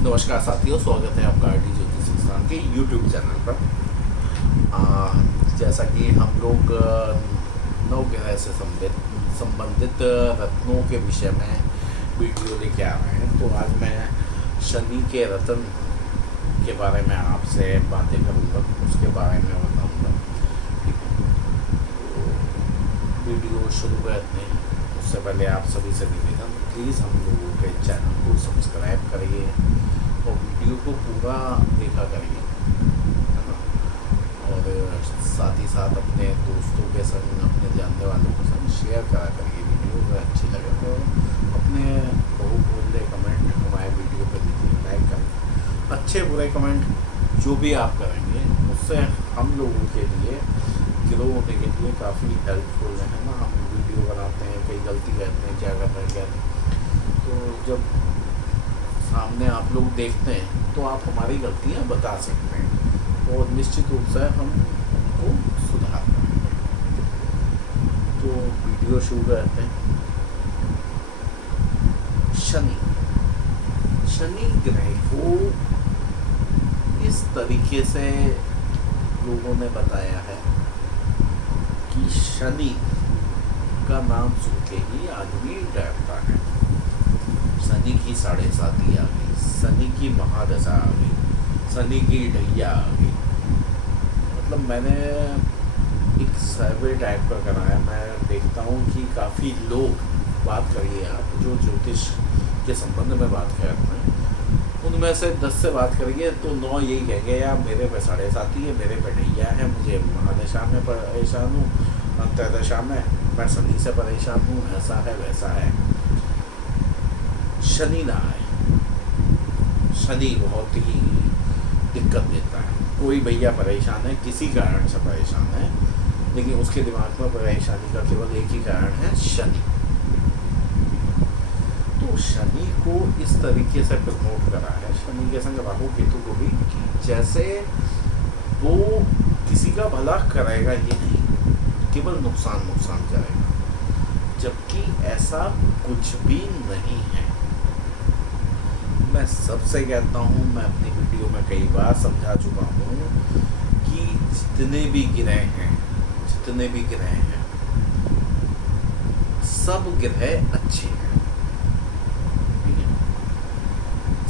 नमस्कार साथियों, स्वागत है आपका आरडी ज्योतिष संस्थान के यूट्यूब चैनल पर। जैसा कि हम लोग नवग्रह से संबंधित रत्नों के विषय में वीडियो लेके आ रहे हैं, तो आज मैं शनि के रत्न के बारे में आपसे बातें करूँगा, उसके बारे में बताऊँगा। वीडियो शुरू करते हैं उससे पहले आप सभी से निवेदन, प्लीज़ हम लोगों के चैनल को सब्सक्राइब करिए और वीडियो को पूरा देखा करिए, है ना। और साथ ही साथ अपने दोस्तों के संग, अपने जानने वालों के संग शेयर करा करिए वीडियो, अगर अच्छी लगे तो अपने बहुमूल्य कमेंट हमारे वीडियो पर दीजिए, लाइक करें। अच्छे बुरे कमेंट जो भी आप करेंगे उससे हम लोगों के लिए ग्रो होने के लिए काफ़ी हेल्पफुल है ना। हम वीडियो बनाते हैं, कई गलती करते हैं, क्या कर रहे हैं क्या नहीं, तो जब सामने आप लोग देखते हैं तो आप हमारी गलतियां बता सकते हैं और निश्चित रूप से हम उनको सुधार करेंगे। तो वीडियो शुरू करते हैं। शनि ग्रह को इस तरीके से लोगों ने बताया है कि शनि का नाम सुन के ही आदमी डरता है। शनि की 7.5 आ गई, शनि की महादशा आ गई, शनि की ढैया आ गई। मतलब मैंने एक सर्वे टाइप का कराया, मैं देखता हूँ कि काफ़ी लोग बात करिए, आप जो ज्योतिष के संबंध में बात करते हैं उनमें से 10 से बात करिए तो 9 यही कहेंगे, यार मेरे पे 7.5 है, मेरे पे ढैया है, मुझे महादशा में परेशान हूँ, अंतर्दशा में मैं शनि से परेशान हूँ, ऐसा है वैसा है। शनि ना आए, शनि बहुत ही दिक्कत देता है। कोई भैया परेशान है, किसी कारण से परेशान है, लेकिन उसके दिमाग में परेशानी का केवल एक ही कारण है, शनि। तो शनि को इस तरीके से प्रमोट करा है, शनि के संग राहु केतु को भी, कि जैसे वो किसी का भला करेगा ही नहीं, केवल नुकसान करेगा, जबकि ऐसा कुछ भी नहीं है। मैं सबसे कहता हूँ, मैं अपनी वीडियो में कई बार समझा चुका हूँ कि जितने भी ग्रह हैं सब ग्रह अच्छे हैं,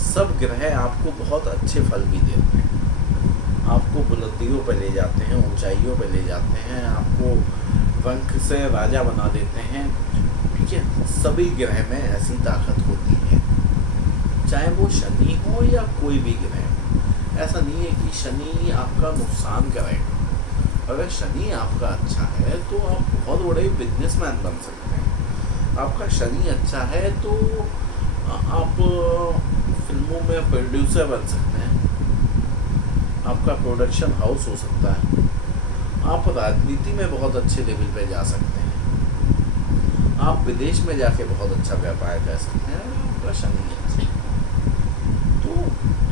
सब ग्रह आपको बहुत अच्छे फल भी देते हैं, आपको बुलंदियों पर ले जाते हैं, ऊंचाइयों पर ले जाते हैं, आपको पंख से राजा बना देते हैं, ठीक है। सभी ग्रह में ऐसी ताकत होती है, चाहे वो शनि हो या कोई भी ग्रह हो। ऐसा नहीं है कि शनि आपका नुकसान करेगा। अगर शनि आपका अच्छा है तो आप बहुत बड़े बिजनेसमैन बन सकते हैं। आपका शनि अच्छा है तो आप फिल्मों में प्रोड्यूसर बन सकते हैं, आपका प्रोडक्शन हाउस हो सकता है, आप राजनीति में बहुत अच्छे लेवल पे जा सकते हैं, आप विदेश में जाके बहुत अच्छा व्यापार कर सकते हैं। आपका शनि अच्छा है तो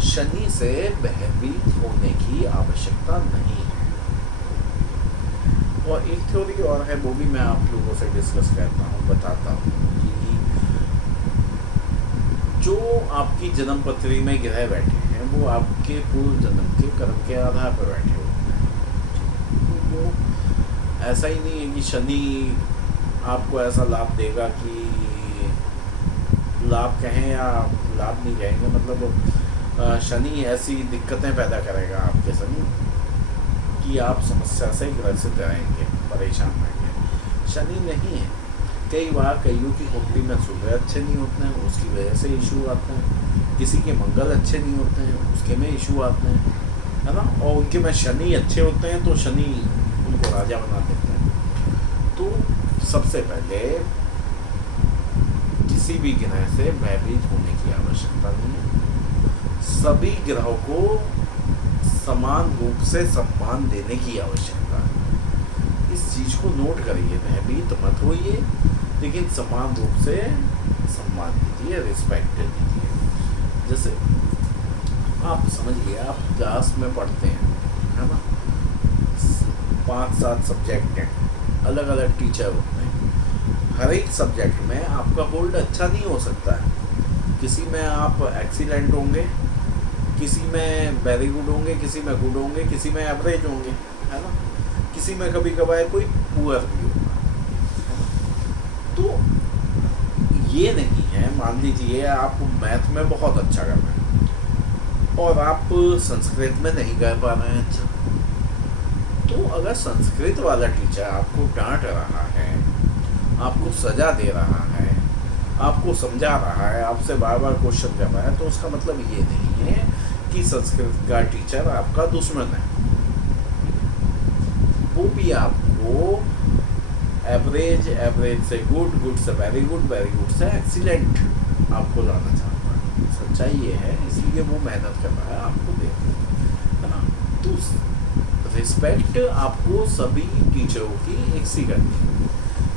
शनि से भयभीत होने की आवश्यकता नहीं है। और एक थ्योरी और है, वो भी मैं आप लोगों से डिस्कस करता हूँ, बताता हूँ कि जो आपकी जन्म पत्री में ग्रह बैठे हैं वो आपके पूर्व जन्म के कर्म के आधार पर बैठे होते हैं। तो वो ऐसा ही नहीं है कि शनि आपको ऐसा लाभ देगा कि लाभ कहें या लाभ नहीं कहेंगे, मतलब शनि ऐसी दिक्कतें पैदा करेगा आपके संग कि आप समस्या से ग्रसित रहेंगे, परेशान रहेंगे। शनि नहीं है, कई बार कईयों की कुंडली में सूर्य अच्छे नहीं होते हैं, उसकी वजह से इशू आते हैं, किसी के मंगल अच्छे नहीं होते हैं, उसके में इशू आते हैं, है ना। और उनके में शनि अच्छे होते हैं तो शनि उनको राजा बना देते हैं। तो सबसे पहले किसी भी ग्रह से भयभीत होने की आवश्यकता नहीं है। सभी ग्रहों को समान रूप से सम्मान देने की आवश्यकता है। इस चीज को नोट करिए, भयभीत मत होइए, लेकिन समान रूप से सम्मान दीजिए, रिस्पेक्ट दीजिए। जैसे आप समझिए, आप क्लास में पढ़ते हैं, है ना, 5-7 सब्जेक्ट हैं, अलग अलग टीचर होते हैं, हर एक सब्जेक्ट में आपका होल्ड अच्छा नहीं हो सकता है, किसी में आप एक्सीलेंट होंगे, किसी में वेरी गुड होंगे, किसी में गुड होंगे, किसी में एवरेज होंगे, है ना, किसी में कभी कभार कोई पुअर भी होगा, है ना। तो ये नहीं है, मान लीजिए आप मैथ में बहुत अच्छा कर रहे हैं और आप संस्कृत में नहीं कर पा रहे हैं अच्छा, तो अगर संस्कृत वाला टीचर आपको डांट रहा है, आपको सजा दे रहा है, आपको समझा रहा है, आपसे बार बार क्वेश्चन कर रहा है, तो उसका मतलब ये नहीं है कि संस्कृत का टीचर आपका दुश्मन है। वो भी आपको एवरेज, एवरेज से गुड, गुड से वेरी गुड, वेरी गुड से एक्सीलेंट आपको लाना चाहता है। सच्चाई ये है, इसलिए वो मेहनत कर रहा है आपको दे, है ना। तो रिस्पेक्ट आपको सभी टीचरों की एक सी करनी है।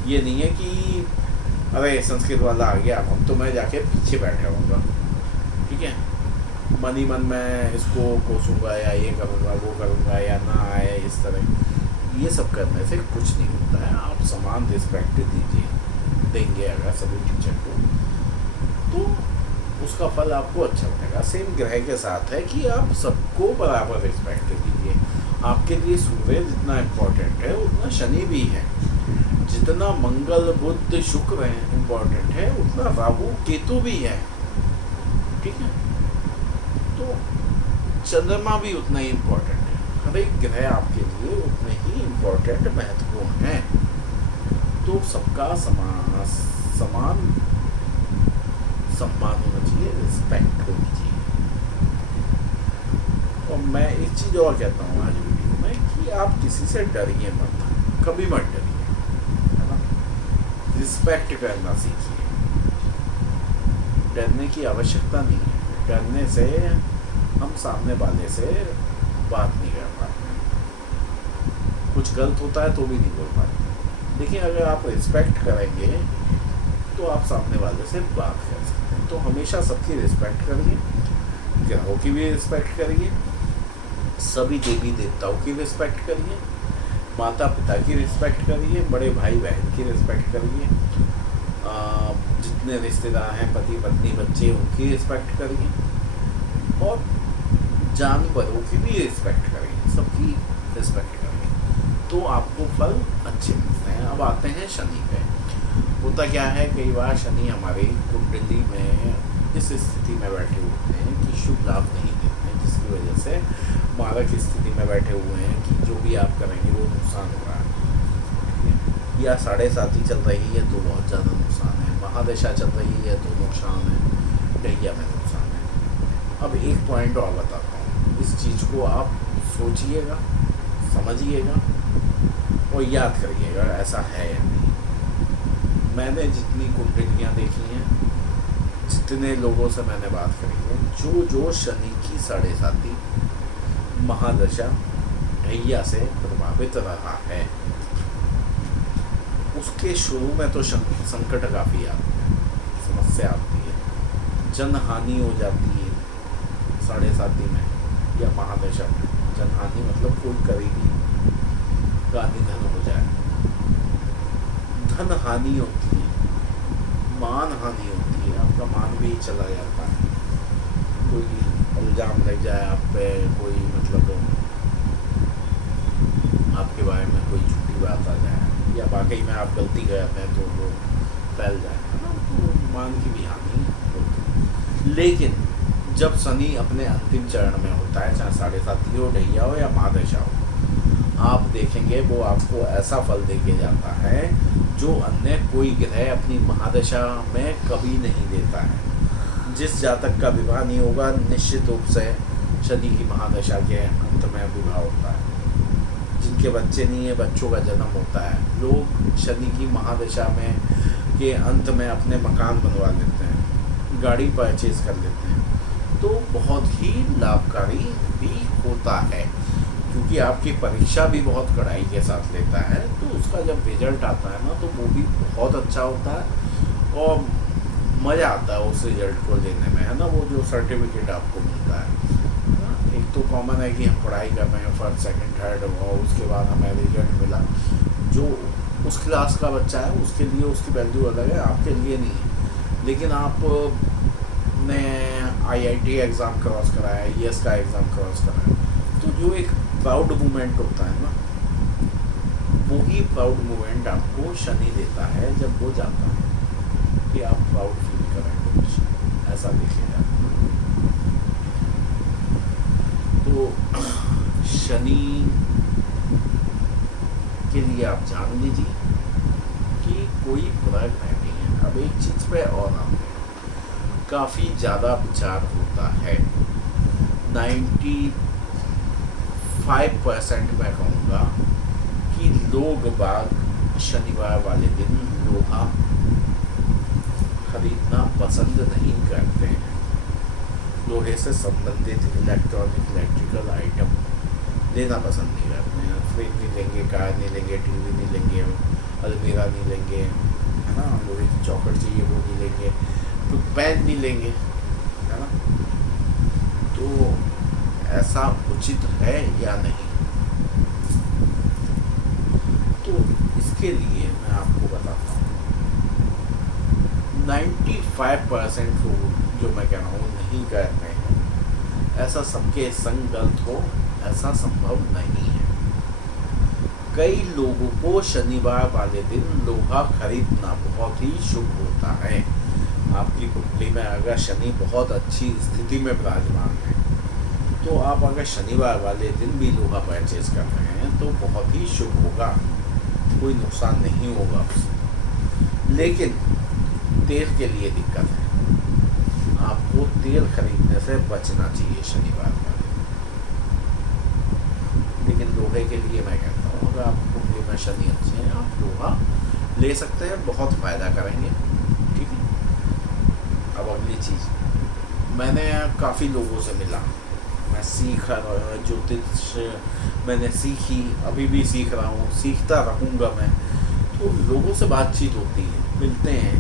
ये नहीं है कि अरे संस्कृत वाला आ गया अब तो मैं जाके पीछे बैठा रहूँगा, ठीक है, मन ही मन मैं इसको कोसूंगा या ये करूँगा वो करूँगा या ना आए इस तरह। ये सब करने से कुछ नहीं होता है। आप समान रिस्पेक्ट देंगे अगर सभी टीचर को, तो उसका फल आपको अच्छा मिलेगा। सेम ग्रह के साथ है कि आप सबको बराबर रिस्पेक्ट दीजिए। आपके लिए सूर्य जितना इम्पोर्टेंट है उतना शनि भी है, जितना मंगल बुध शुक्र है इम्पोर्टेंट है उतना राहु केतु भी है, ठीक है। तो चंद्रमा भी उतना ही इम्पोर्टेंट है। हर एक ग्रह आपके लिए उतने ही इम्पोर्टेंट महत्वपूर्ण है। तो सबका समान सम्मान होना चाहिए, रिस्पेक्ट होनी चाहिए। और मैं एक चीज़ और कहता हूँ आज वीडियो में कि आप किसी से डरिए मत, कभी मत डरिए, है ना। रिस्पेक्ट करना सीखिए। डरने की आवश्यकता नहीं है। डरने से हम सामने वाले से बात नहीं कर पाते, कुछ गलत होता है तो भी नहीं बोल पाते। देखिए अगर आप रिस्पेक्ट करेंगे तो आप सामने वाले से बात कर सकते हैं। तो हमेशा सबकी रिस्पेक्ट करिए, ग्रहों की भी रिस्पेक्ट करिए, सभी देवी देवताओं की रिस्पेक्ट करिए, माता पिता की रिस्पेक्ट करिए, बड़े भाई बहन की रिस्पेक्ट करिए, जितने रिश्तेदार हैं पति पत्नी बच्चे उनकी रिस्पेक्ट करिए, और जानवरों की भी रिस्पेक्ट करिए, सबकी रिस्पेक्ट करिए, तो आपको फल अच्छे मिलते हैं। अब आते हैं शनि पे। होता क्या है, कई बार शनि हमारी कुंडली में इस स्थिति में बैठे होते हैं कि शुभ लाभ नहीं देते हैं, जिसकी वजह से मारक स्थिति में बैठे हुए हैं कि जो भी आप करेंगे वो नुकसान हो रहा है, या 7.5 चल रही है तो बहुत ज़्यादा नुकसान है, महादशा चल रही है तो नुकसान है, डैया में नुकसान है। अब एक पॉइंट और बताता हूँ, इस चीज़ को आप सोचिएगा, समझिएगा और याद करिएगा ऐसा है या नहीं। मैंने जितनी कुंडलियाँ देखी हैं, जितने लोगों से मैंने बात करी है, जो शनि की 7.5 महादशा ढैया से प्रभावित रहा है, उसके शुरू में तो संकट काफ़ी आते हैं, समस्या आती है, जन हानि हो जाती है 7.5 में या महादशा में। जन हानि मतलब कोई करीबी का निधन हो जाए, धन हानि होती है, मान हानि होती है, आपका मान भी चला जाता है, कोई इल्ज़ाम लग जाए आप पे, कोई मतलब आपके बारे में कोई झूठी बात आ जाए, या वाकई में आप गलती करते हैं तो वो फैल जाए, है ना, तो मान की भी हानि होती है। लेकिन जब शनि अपने अंतिम चरण में होता है, चाहे 7.5 हो, ढैया हो या महादशा हो, आप देखेंगे वो आपको ऐसा फल देके जाता है जो अन्य कोई ग्रह अपनी महादशा में कभी नहीं देता है। जिस जातक का विवाह नहीं होगा, निश्चित रूप से शनि की महादशा के अंत में विवाह होता है। जिनके बच्चे नहीं है, बच्चों का जन्म होता है। लोग शनि की महादशा में के अंत में अपने मकान बनवा लेते हैं, गाड़ी परचेज कर लेते हैं, तो बहुत ही लाभकारी भी होता है, क्योंकि आपकी परीक्षा भी बहुत कड़ाई के साथ लेता है। तो उसका जब रिजल्ट आता है ना, तो वो भी बहुत अच्छा होता है और मज़ा आता है उस रिजल्ट को लेने में, है ना। वो जो सर्टिफिकेट आपको मिलता है, एक तो कॉमन है कि हम पढ़ाई कर रहे हैं फर्स्ट सेकंड थर्ड, और उसके बाद हमें रिजल्ट मिला। जो उस क्लास का बच्चा है उसके लिए उसकी वैल्यू अलग है, आपके लिए नहीं है। लेकिन आप आपने आईआईटी एग्ज़ाम क्रॉस कराया, ईएस का एग्ज़ाम क्रॉस कराया, तो जो एक प्राउड मोमेंट होता है ना, वही प्राउड मोमेंट आपको शनि देता है जब वो जाता है, कि आप प्राउड फील करें कुछ ऐसा देखिएगा। तो शनि के लिए आप जान लीजिए कि कोई बुरा ग्रह नहीं है। अब एक चीज़ पे और आते हैं, काफ़ी ज़्यादा विचार होता है। 95% मैं कहूँगा कि लोग बाग शनिवार वाले दिन लोहा खरीदना पसंद नहीं करते हैं। लोहे से संबंधित इलेक्ट्रिकल आइटम लेना पसंद नहीं करते हैं। फ्रिज नहीं लेंगे, कार नहीं लेंगे, टीवी नहीं लेंगे, अलमीरा नहीं लेंगे, है ना, लोहे की चौखट चाहिए वो नहीं लेंगे, तो पेन नहीं लेंगे, है ना। तो ऐसा उचित है या नहीं? तो इसके लिए मैं आपको बताता हूँ, 95% लोग जो मैं कह रहा हूँ नहीं करते हैं। ऐसा सबके संग गलत हो, ऐसा संभव नहीं है। कई लोगों को शनिवार वाले दिन लोहा खरीदना बहुत ही शुभ होता है। आपकी कुंडली में अगर शनि बहुत अच्छी स्थिति में विराजमान है, तो आप अगर शनिवार वाले दिन भी लोहा परचेज कर रहे हैं तो बहुत ही शुभ होगा, कोई नुकसान नहीं होगा उससे। लेकिन तेल के लिए दिक्कत है, आपको तेल खरीदने से बचना चाहिए शनिवार वाले। लेकिन लोहे के लिए मैं कहता हूँ, अगर आपको कुंडली में शनि अच्छे हैं, आप लोहा ले सकते हैं, बहुत फ़ायदा करेंगे। ठीक है। अब अगली चीज़, मैंने काफ़ी लोगों से मिला, मैं सीखा, ज्योतिष मैंने सीखी, अभी भी सीख रहा हूँ, सीखता रहूँगा मैं। तो लोगों से बातचीत होती है, मिलते हैं,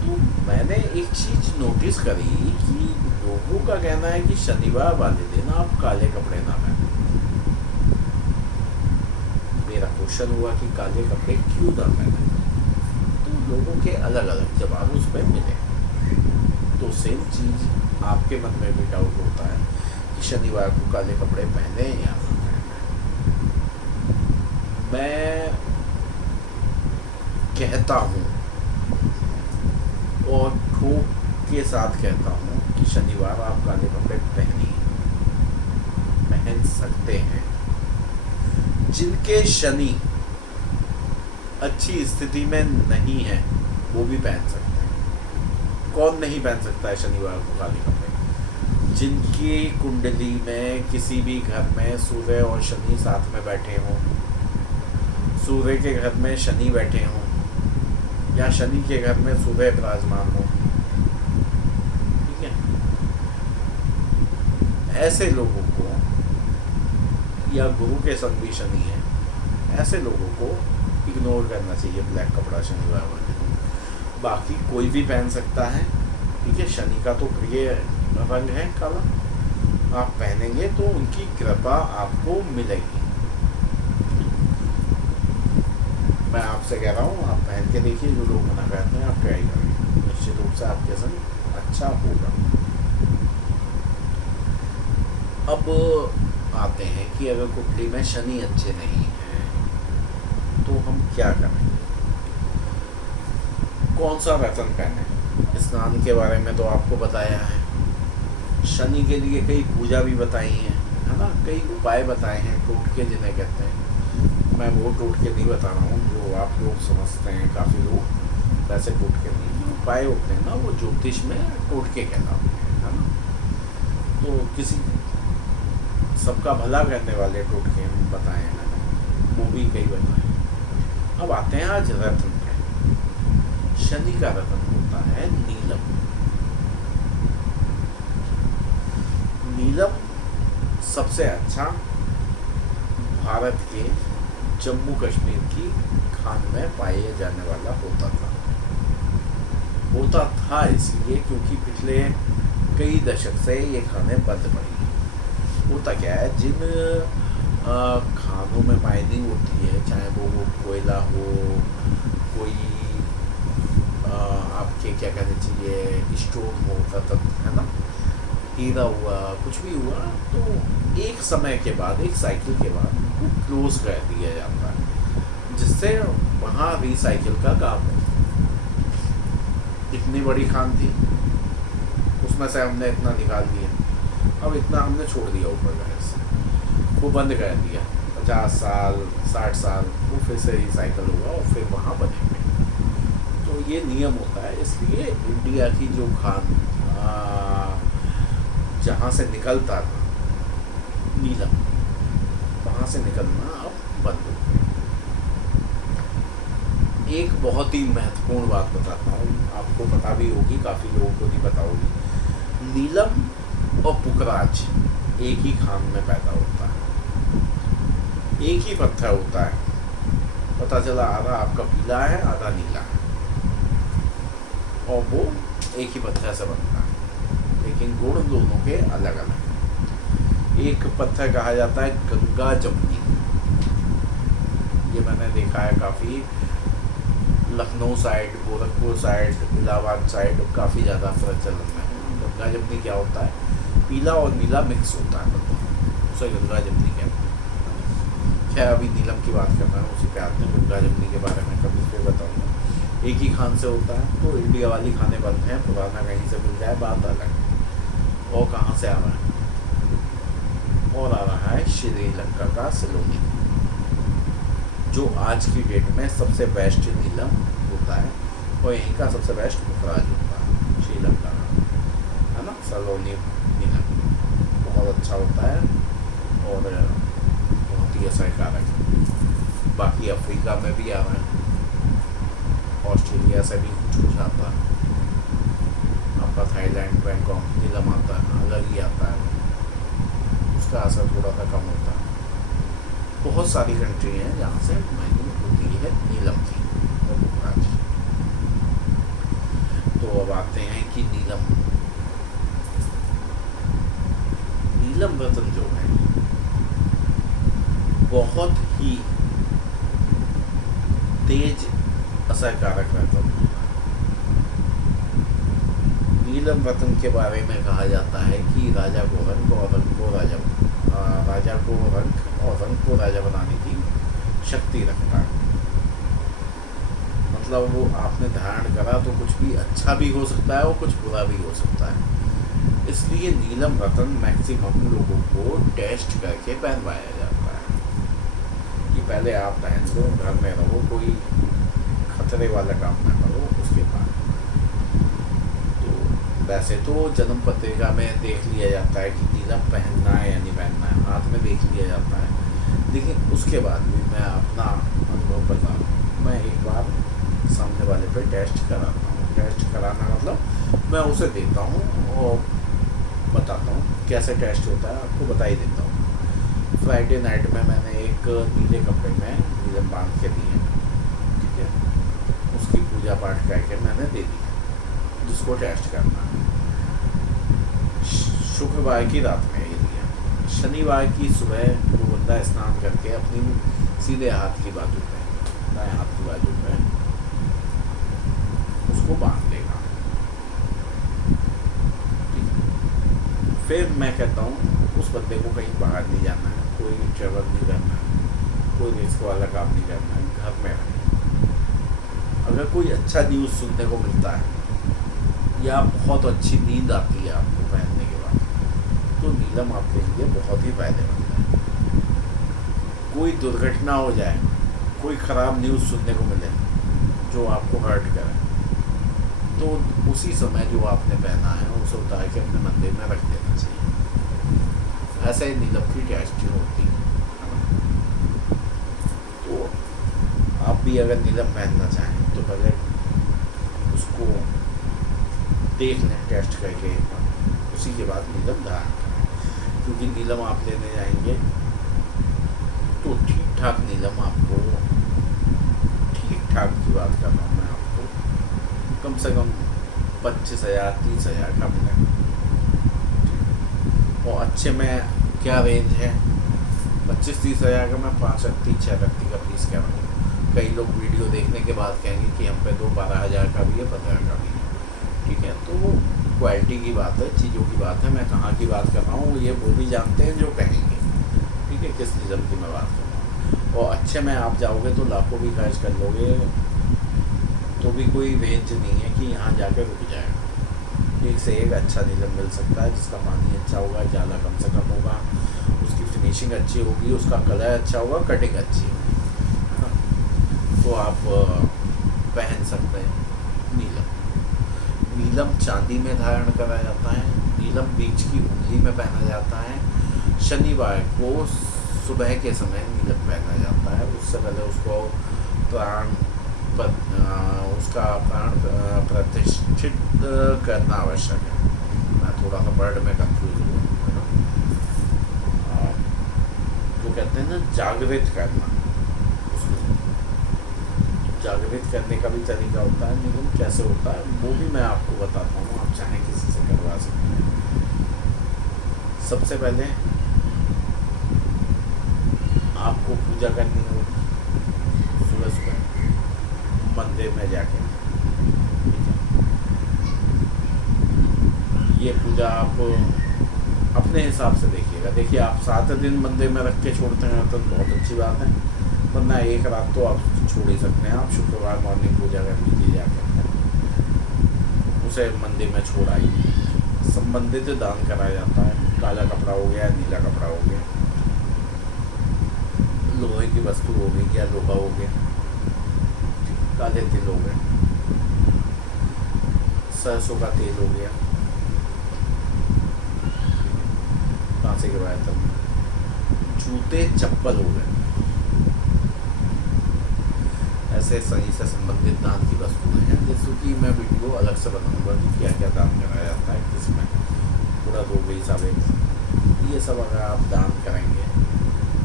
तो मैंने एक चीज़ नोटिस करी कि लोगों का कहना है कि शनिवार वाले दिन आप काले कपड़े ना पहने। मेरा क्वेश्चन हुआ कि काले कपड़े क्यों ना पहने? तो लोगों के अलग अलग जवाब उस पर मिले। तो सेम चीज़ आपके मन में भी डाउट होता है कि शनिवार को काले कपड़े पहने या ना पहने। मैं कहता हूँ और ठोक के साथ कहता हूँ कि शनिवार आप काले कपड़े पहनिए, पहन सकते हैं। जिनके शनि अच्छी स्थिति में नहीं है वो भी पहन सकते हैं। कौन नहीं पहन सकता है शनिवार को काले कपड़े? जिनकी कुंडली में किसी भी घर में सूर्य और शनि साथ में बैठे हों, सूर्य के घर में शनि बैठे हों, या शनि के घर में सूर्य विराजमान हो, ठीक है, ऐसे लोगों को, या गुरु के संग भी शनि है, ऐसे लोगों को इग्नोर करना चाहिए ब्लैक कपड़ा शनिवार वाले दिन। बाकी कोई भी पहन सकता है, ठीक है। शनि का तो प्रिय रंग है काला, आप पहनेंगे तो उनकी कृपा आपको मिलेगी। मैं आपसे कह रहा हूँ, आप पहन के देखिए, जो लोग मना करते हैं आप ट्राई करें, निश्चित रूप से आपके संग अच्छा होगा। अब आते हैं कि अगर कुंडली में शनि अच्छे नहीं है तो हम क्या करें, कौन सा रतन पहने? स्नान के बारे में तो आपको बताया है, शनि के लिए कई पूजा भी बताई है ना, कई उपाय बताए हैं, टोटके जिन्हें कहते हैं। मैं वो टोटके नहीं बता रहा हूँ जो आप लोग समझते हैं, काफ़ी लोग वैसे टोटके नहीं, जो उपाय होते हैं ना वो ज्योतिष में टोटके कहलाते हैं, है ना। तो किसी सबका भला करने वाले टोटके बताए हैं मैंने, वो भी कई बताए। अब आते हैं आज रत्न पे। शनि का रत्न होता है नीलम। नीलम सबसे अच्छा भारत के जम्मू कश्मीर की खान में पाया जाने वाला होता था इसलिए क्योंकि पिछले कई दशक से ये खाने बंद पड़ी हैं। होता क्या है, जिन खानों में माइनिंग होती है, चाहे वो कोयला हो, कोई आपके क्या कहना चाहिए स्टोन हो रतन, है ना, हीरा हुआ, कुछ भी हुआ, तो एक समय के बाद, एक साइकिल के बाद उनको क्लोज कर दिया जाता है, जिससे वहाँ रिसाइकिल का काम हो। इतनी बड़ी खान थी, उसमें से हमने इतना निकाल दिया, अब इतना हमने छोड़ दिया ऊपर गैस, वो बंद कर दिया, 50 साल 60 साल वो फिर से रिसाइकिल होगा और फिर वहाँ बनेंगे। तो ये नियम होता है। इसलिए इंडिया की जो खान जहाँ से निकलता था नीलम, वहाँ से निकलना अब बंद हो गया। एक बहुत ही महत्वपूर्ण बात बताता हूँ, आपको पता भी होगी, काफ़ी लोगों को नहीं पता होगी। नीलम और पुखराज एक ही खान में पैदा होता है, एक ही पत्थर होता है, पता चला आधा आपका पीला है आधा नीला है, और वो एक ही पत्थर से बनता है, लेकिन गुण दोनों के अलग अलग हैं। एक पत्थर कहा जाता है गंगा जमुनी, ये मैंने देखा है काफ़ी Lucknow side, Gorakhpur side, Allahabad side काफ़ी ज़्यादा प्रचलन में है। गंगा जमुनी क्या होता है, पीला और नीला मिक्स होता है, उसे गंगा जमुनी कहते हैं। खैर अभी नीलम की बात कर रहा हूँ, उसी पे आते हैं। गंगा जमुनी के बारे में कभी फिर बताऊँगा। एक ही खान से होता है, तो इंडिया वाली खाने बनते हैं, पुराना कहीं से मिल जाए बात अलग है। और कहाँ से आ रहा है, और आ रहा है श्रीलंका का सिलोनी, जो आज की डेट में सबसे बेस्ट नीलम होता है, और यहीं का सबसे बेस्ट पुखराज होता है श्रीलंका का, है ना। सलोनी नीलम बहुत अच्छा होता है और बहुत ही असरकारक है। बाकी अफ्रीका में भी आ रहा है, ऑस्ट्रेलिया से भी कुछ आता है, आपका थाईलैंड बैंकॉक नीलम आता है, अलग ही आता है, उसका असर थोड़ा सा कम होता है। बहुत सारी कंट्री हैं जहाँ से माइनिंग होती है नीलम की और पुखराज। तो अब आते हैं कि नीलम रतन जो है बहुत ही तेज असरकारक रतन होता है। नीलम रतन के बारे में कहा जाता है कि राजा को रंग और रंग को राजा को रंग और रंग को राजा बनाने की शक्ति रखता है। मतलब वो आपने धारण करा तो कुछ भी अच्छा भी हो सकता है और कुछ बुरा भी हो सकता है। इसलिए नीलम रतन मैक्सिमम लोगों को टेस्ट करके पहनवाया जाता है कि पहले आप पहन लो, घर में रहो, कोई खतरे वाला काम ना करो, उसके बाद। तो वैसे तो जन्म पत्रिका में देख लिया जाता है कि नीलम पहनना है या नहीं पहनना है, हाथ में देख लिया जाता है, लेकिन उसके बाद भी मैं अपना अनुभव बता रहा हूँ। मैं एक बार सामने वाले पे टेस्ट कराता हूँ। टेस्ट कराना मतलब मैं उसे देता हूँ और बताता हूँ कैसे टेस्ट होता है, आपको बता ही देता हूँ। फ्राइडे नाइट में मैंने एक नीले कपड़े में नीलम बांध के दिए, ठीक है, उसकी पूजा पाठ करके मैंने दे दी जिसको टेस्ट करना है। शुक्रवार की रात में ये दिया। शनिवार की सुबह वो बंदा स्नान करके अपनी सीधे हाथ की बाजू पे, दाएं हाथ की बाजू पे उसको बांध देगा। फिर मैं कहता हूँ उस बंदे को कहीं बाहर नहीं जाना है, कोई ट्रैवल नहीं करना है, कोई रिस्क वाला काम नहीं करना है, घर में रहे। अगर कोई अच्छा न्यूज़ सुनने को मिलता है या बहुत अच्छी नींद आती है आपको पहनने के बाद, तो नीलम आपके लिए बहुत ही फायदेमंद है। कोई दुर्घटना हो जाए, कोई ख़राब न्यूज़ सुनने को मिले जो आपको हर्ट करे, तो उसी समय जो आपने पहना है उसे उतार के अपने मंदिर में रख देना चाहिए। ऐसे ही नीलम की टेस्ट होती है। तो आप भी अगर नीलम पहनना चाहें तो पहले उसको देख लें टेस्ट करके, उसी के बाद नीलम धारण करें। क्योंकि नीलम आप लेने जाएंगे तो ठीक ठाक नीलम आपको, ठीक ठाक की बात कर रहा हूँ मैं, आपको कम से कम 25,000 30,000 का मिलेगा। और अच्छे में क्या रेंज है, 25-30 हज़ार का मैं 5 रत्ती 6 रत्ती का पीस कह रहा हूँ, कई लोग वीडियो देखने के बाद कहेंगे कि हम पे तो 12,000 का भी है, 15 का भी है, ठीक है। तो वो क्वालिटी की बात है, चीज़ों की बात है। मैं कहाँ की बात कर रहा हूँ ये वो भी जानते हैं जो कहेंगे, ठीक है, किस निज़म की मैं बात कर रहा हूँ। और अच्छे में आप जाओगे तो लाखों भी खर्च कर लोगे तो भी कोई रेंज नहीं है कि यहाँ जाकर रुक जाएगा। एक से एक अच्छा निज़म मिल सकता है जिसका पानी अच्छा होगा, जाला कम से कम होगा, उसकी फिनिशिंग अच्छी होगी, उसका कलर अच्छा होगा, कटिंग अच्छी होगी, है ना। तो आप पहन सकते हैं नीलम। नीलम चांदी में धारण करा जाता है, नीलम बीच की उंगली में पहना जाता है। शनिवार को सुबह के समय नीलम पहना जाता है। उससे पहले उसको प्राण उसका प्राण प्रतिष्ठित करना आवश्यक है। मैं थोड़ा सा वर्ड में कंफ्यूज हूँ, है ना। जो कहते हैं ना जागृत करना, उसको जागृत करने का भी तरीका होता है। नियम कैसे होता है वो भी मैं आपको बताता हूँ, आप चाहें किसी से करवा सकते हैं। सबसे पहले आपको पूजा करनी होगी सुबह सुबह मंदिर में जाके, ठीक है। ये पूजा आप अपने हिसाब से देखिएगा। देखिए, आप 7 दिन मंदिर में रख के छोड़ते हैं तो बहुत अच्छी बात है, वरना एक रात तो आप छोड़ ही सकते हैं। आप शुक्रवार मॉर्निंग पूजा कर लीजिए जाकर, उसे मंदिर में छोड़ आइए। संबंधित दान कराया जाता है। काला कपड़ा हो गया, नीला कपड़ा हो गया, लोहे की वस्तु हो गई या लोहा हो गया, काले तिल हो गए, सरसों का तेल हो गया, कांसे के बर्तन, जूते चप्पल हो गए। ऐसे सही से संबंधित दान की वस्तुएं हैं, जैसे कि मैं वीडियो अलग से बनाऊंगा कि क्या क्या दान कराया जाता है, किसमें पूरा 2 गई साबित। ये सब अगर आप दान करेंगे,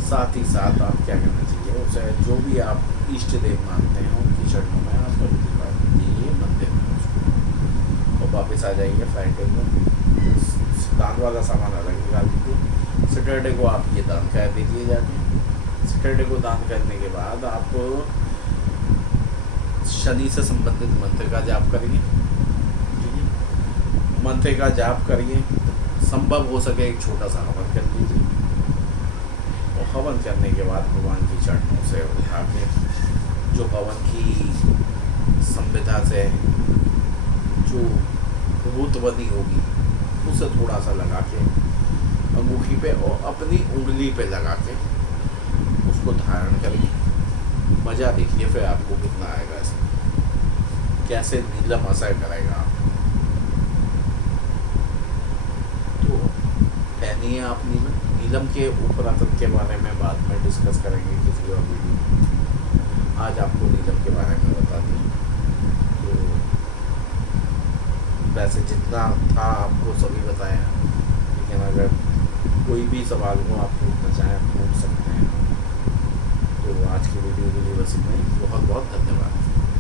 साथ ही साथ आप क्या करना चाहिए, उसे जो भी आप इष्ट देव मानते हैं उनकी चरणों में आप लगा दीजिए मंदिर में उसको, और वापस आ जाइए फ्राइडे को। दान वाला सामान अलग निकाल दीजिए। सैटरडे को आप ये दान कर दीजिए जाके। सैटरडे को दान करने के बाद आप शनि से संबंधित मंत्र का जाप करिए, मंत्र का जाप करिए। संभव हो सके एक छोटा सा हवन कर लीजिए, और हवन करने के बाद भगवान की चरणों से उठा के जो हवन की संविधा से जो भूत बनी होगी उसे थोड़ा सा लगा के अंगूठी पे और अपनी उंगली पे लगा के उसको धारण करिए। मज़ा देखिए फिर आपको कितना आएगा, इसमें कैसे नीलम असर करेगा। तो पहनिए आप नीलम। नीलम के उपरतन के बारे में बाद में डिस्कस करेंगे किसी और वीडियो में। आज आपको नीलम के बारे में बता दिया। तो वैसे जितना था आपको सभी बताया, लेकिन अगर कोई भी सवाल हो आप पूछना चाहें पूछ सकते हैं। तो आज की वीडियो के लिए बस इतना ही। बहुत बहुत धन्यवाद।